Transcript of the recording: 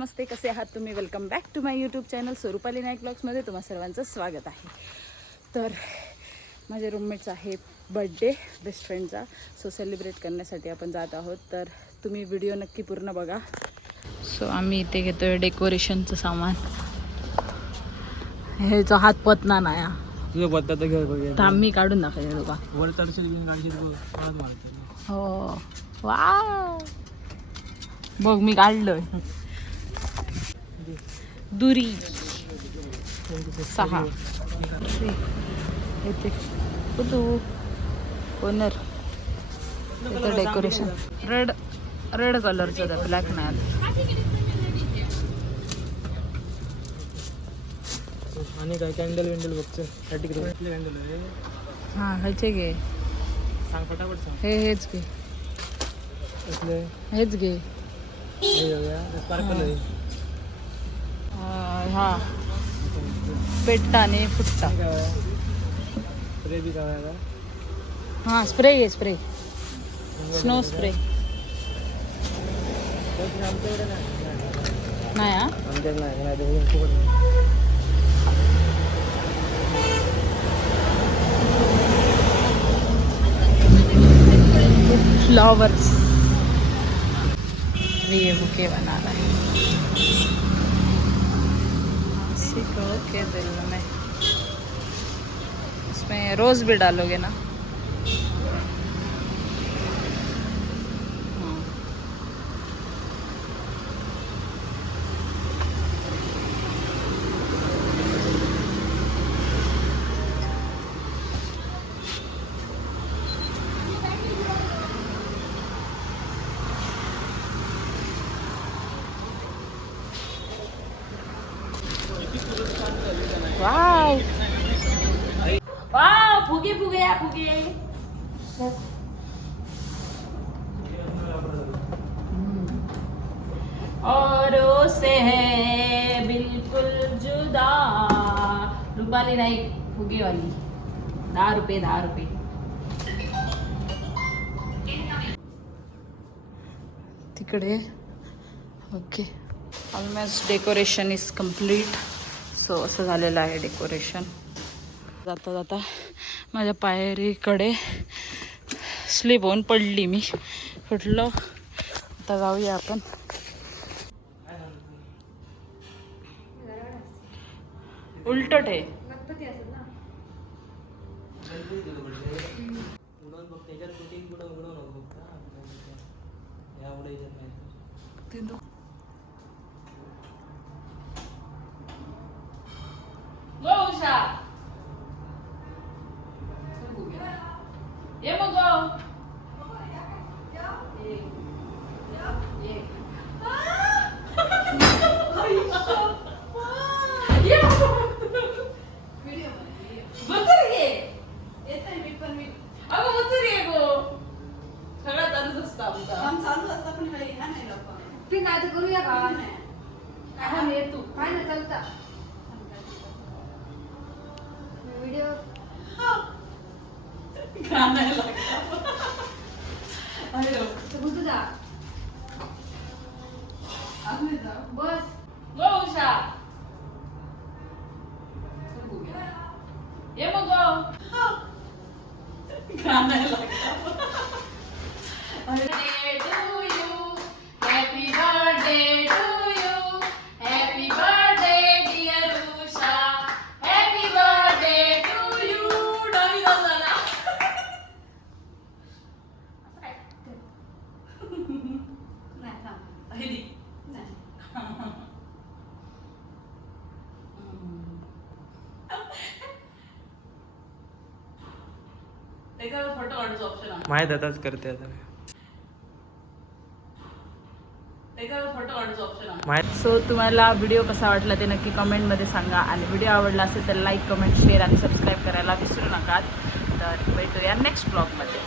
नमस्ते, कसे आहात तुम्ही? Welcome back to my YouTube channel Swarupali Naik ब्लॉग्समध्ये तुम्हा सर्वांचं स्वागत आहे. तर माझ्या रूममेटचा आहे बर्थडे, बेस्ट फ्रेंडचा. सो सेलिब्रेट करण्यासाठी आपण जात आहोत. तर तुम्ही व्हिडिओ नक्की पूर्ण बघा. सो आम्ही इथे घेतोय डेकोरेशनचं सामान. हे जो हात पतना नाही तुझं पत्ता तर घे थांब, मी काढून दाखवते तुका. वर तडशील बिन काढशील हो वा, बघ मी काढलोय. दुरी 6 येते कुठू ओनर. इथं डेकोरेशन रेड कलरचं आहे, ब्लॅक नाही. आणि काय कॅन्डल विंडल बघतो कॅन्डल हां ह्याचे घे. सांग फटाफट सांग. हेच घे, हेच घे. स्पार्कल आहे. हा पेट्टा आणि फुट्टा. स्प्रे बी काय हां स्प्रे घे, स्प्रे स्नो स्प्रे आमच्याकडे नाही. हा आमच्याकडे नाही. फ्लावर्स ये बुके बना रहा है. सीखो के दिल में. इसमें रोज भी डालोगे ना? वाव वाव, फुगे फुगे या फुगे. औरों से है बिल्कुल जुदा. रुपाली नाईक फुगे वाली. 10 रुपये 10 रुपये. तिकडे okay. Almost decoration is complete. So असं झालेलं आहे डेकोरेशन. जाता जाता माझ्या पायरीकडे स्लिप होऊन पडली मी, फुटलो. आता जाऊया आपण. उलटट आहे. ये मग करूया का? तू काय ना चालता व्हिडिओ बस उषा ये मग Happy birthday to you. Happy birthday dear Usha. Happy birthday to you. डावी झाला. नाही थांब. हिदी. नाही. त्याच्यावर फोटो काढायचं ऑप्शन आहे. माहीत आताच करते आता. सो तुम्हाला व्हिडिओ कसा वाटला ते नक्की कमेंटमध्ये सांगा. आणि व्हिडिओ आवडला असेल तर लाईक, कमेंट, शेअर आणि सबस्क्राईब करायला विसरू नका. तर भेटूया नेक्स्ट ब्लॉगमध्ये.